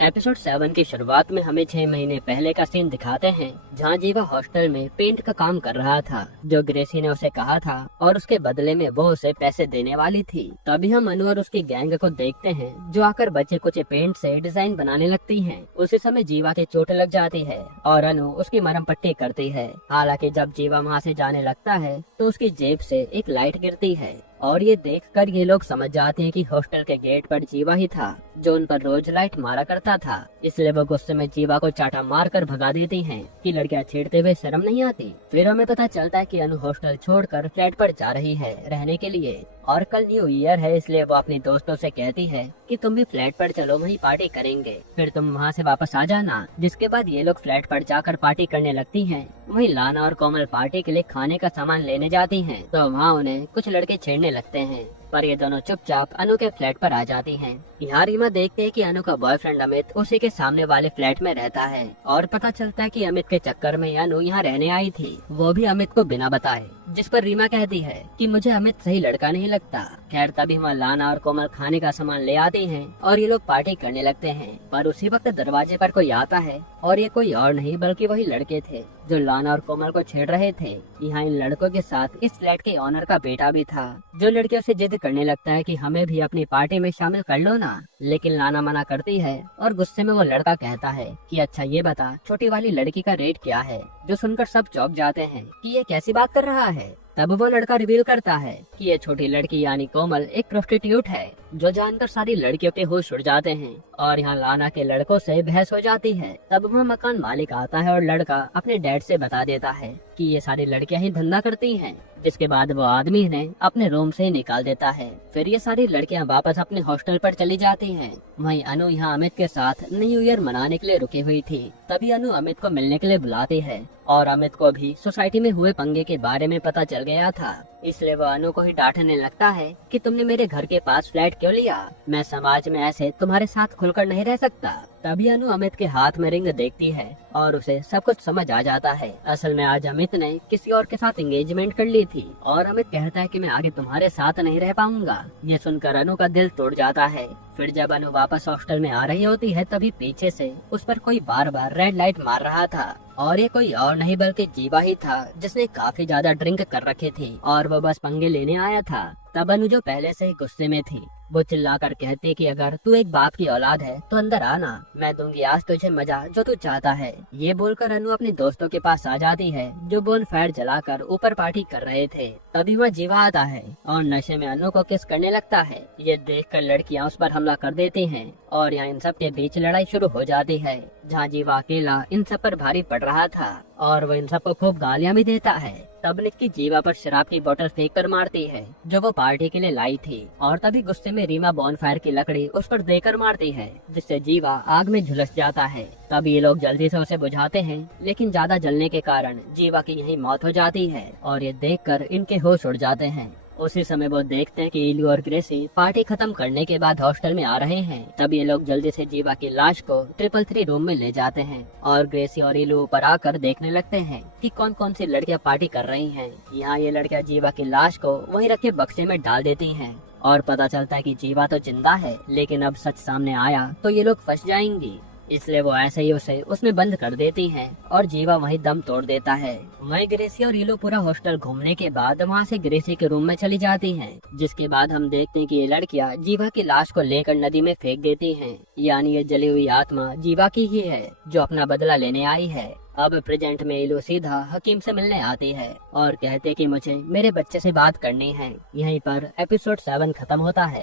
Episode 7 की शुरुआत में हमें 6 महीने पहले का सीन दिखाते हैं, जहां जीवा हॉस्टल में पेंट का काम कर रहा था, जो ग्रेसी ने उसे कहा था और उसके बदले में वो उसे पैसे देने वाली थी। तभी हम अनु और उसकी गैंग को देखते हैं, जो आकर बचे कुछ पेंट से डिजाइन बनाने लगती हैं। उसी समय जीवा की चोट लग जाती है और अनु उसकी मरहम पट्टी करती है। हालांकि जब जीवा वहां से जाने लगता है तो उसकी जेब से एक लाइट गिरती है और ये देखकर ये लोग समझ जाते हैं कि हॉस्टल के गेट पर जीवा ही था, जो उन पर रोज लाइट मारा करता था। इसलिए वो गुस्से में जीवा को चाटा मारकर भगा देती हैं कि लड़कियां छेड़ते हुए शर्म नहीं आती। फिर हमें पता चलता है कि अनु हॉस्टल छोड़कर फ्लैट पर जा रही है रहने के लिए, और कल न्यू ईयर है, इसलिए वो अपने दोस्तों से कहती है कि तुम भी फ्लैट पर चलो, वहीं पार्टी करेंगे, फिर तुम वहाँ से वापस आ जाना। जिसके बाद ये लोग फ्लैट पर जाकर पार्टी करने लगती हैं। वहीं लाना और कोमल पार्टी के लिए खाने का सामान लेने जाती हैं, तो वहाँ उन्हें कुछ लड़के छेड़ने लगते हैं, पर ये दोनों चुपचाप अनु के फ्लैट पर आ जाती हैं। यहाँ रीमा देखते हैं कि अनु का बॉयफ्रेंड अमित उसी के सामने वाले फ्लैट में रहता है, और पता चलता है कि अमित के चक्कर में अनु यहाँ रहने आई थी, वो भी अमित को बिना बताए। जिस पर रीमा कहती है कि मुझे अमित सही लड़का नहीं लगता। खैर तभी वहाँ लाना और कोमल खाने का सामान ले आती हैं और ये लोग पार्टी करने लगते हैं, पर उसी वक्त दरवाजे पर कोई आता है और ये कोई और नहीं बल्कि वही लड़के थे जो लाना और कोमल को छेड़ रहे थे। यहाँ इन लड़कों के साथ इस फ्लैट के ओनर का बेटा भी था, जो लड़कियों से जिद करने लगता है कि हमें भी अपनी पार्टी में शामिल कर लो ना। लेकिन लाना मना करती है और गुस्से में वो लड़का कहता है कि अच्छा ये बता, छोटी वाली लड़की का रेट क्या है, जो सुनकर सब चौंक जाते हैं कि ये कैसी बात कर रहा है। तब वो लड़का रिवील करता है कि ये छोटी लड़की यानी कोमल एक प्रोस्टिट्यूट है, जो जानकर सारी लड़कियों के होश उड़ जाते हैं और यहाँ लाना के लड़कों से बहस हो जाती है। तब वह मकान मालिक आता है और लड़का अपने डैड से बता देता है कि ये सारी लड़कियां ही धंधा करती हैं। जिसके बाद वो आदमी ने अपने रूम से निकाल देता है। फिर ये सारी लड़कियां वापस अपने हॉस्टल पर चली जाती हैं। वहीं अनु यहाँ अमित के साथ न्यू ईयर मनाने के लिए रुकी हुई थी। तभी अनु अमित को मिलने के लिए बुलाती है और अमित को भी सोसाइटी में हुए पंगे के बारे में पता चल गया था, इसलिए वो अनु को ही डांटने लगता है कि तुमने मेरे घर के पास फ्लैट क्यों लिया, मैं समाज में ऐसे तुम्हारे साथ खुलकर नहीं रह सकता। तभी अनु अमित के हाथ में रिंग देखती है और उसे सब कुछ समझ आ जाता है। असल में आज अमित ने किसी और के साथ एंगेजमेंट कर ली थी और अमित कहता है कि मैं आगे तुम्हारे साथ नहीं रह पाऊंगा। ये सुनकर अनु का दिल टूट जाता है। फिर जब अनु वापस हॉस्टल में आ रही होती है, तभी पीछे से उस पर कोई बार बार रेड लाइट मार रहा था, और ये कोई और नहीं बल्कि जीवा ही था, जिसने काफी ज्यादा ड्रिंक कर रखी थी और वो बस पंगे लेने आया था। तब अनु जो पहले से ही गुस्से में थी, वो चिल्लाकर कहती कि अगर तू एक बाप की औलाद है तो अंदर आना, मैं दूंगी आज तुझे मजा जो तू चाहता है। ये बोलकर अनु अपने दोस्तों के पास आ जाती है, जो बोन फायर जलाकर ऊपर पार्टी कर रहे थे। तभी वह जीवा आता है और नशे में अनु को किस करने लगता है। ये देखकर लड़कियां उस पर हमला कर देती हैं और यहाँ इन सब के बीच लड़ाई शुरू हो जाती है, जहाँ जीवा अकेला इन सब पर भारी पड़ रहा था और वो इन सबको खूब गालियां भी देता है। तब निक्की जीवा पर शराब की बोतल फेंक कर मारती है, जो वो पार्टी के लिए लाई थी, और तभी गुस्से में रीमा बॉनफायर की लकड़ी उस पर देकर मारती है, जिससे जीवा आग में झुलस जाता है। तब ये लोग जल्दी से उसे बुझाते हैं, लेकिन ज्यादा जलने के कारण जीवा की यहीं मौत हो जाती है और ये देखकर इनके होश उड़ जाते हैं। उसी समय वो देखते हैं कि इलू और ग्रेसी पार्टी खत्म करने के बाद हॉस्टल में आ रहे हैं। तब ये लोग जल्दी से जीवा की लाश को 333 रूम में ले जाते हैं और ग्रेसी और इलू ऊपर आकर देखने लगते हैं कि कौन कौन सी लड़कियां पार्टी कर रही हैं। यहाँ ये लड़कियां जीवा की लाश को वहीं रखे बक्से में डाल देती हैं और पता चलता है कि जीवा तो जिंदा है, लेकिन अब सच सामने आया तो ये लोग फंस जाएंगी, इसलिए वो ऐसे ही उसे उसमें बंद कर देती हैं और जीवा वहीं दम तोड़ देता है। वहीं ग्रेसी और इलो पूरा हॉस्टल घूमने के बाद वहाँ से ग्रेसी के रूम में चली जाती हैं, जिसके बाद हम देखते हैं कि ये लड़कियां जीवा की लाश को लेकर नदी में फेंक देती हैं। यानी ये जली हुई आत्मा जीवा की ही है, जो अपना बदला लेने आई है। अब प्रेजेंट में इलो सीधा हकीम से मिलने आती है और कहते कि मुझे मेरे बच्चे से बात करनी है। यहीं पर एपिसोड 7 खत्म होता है।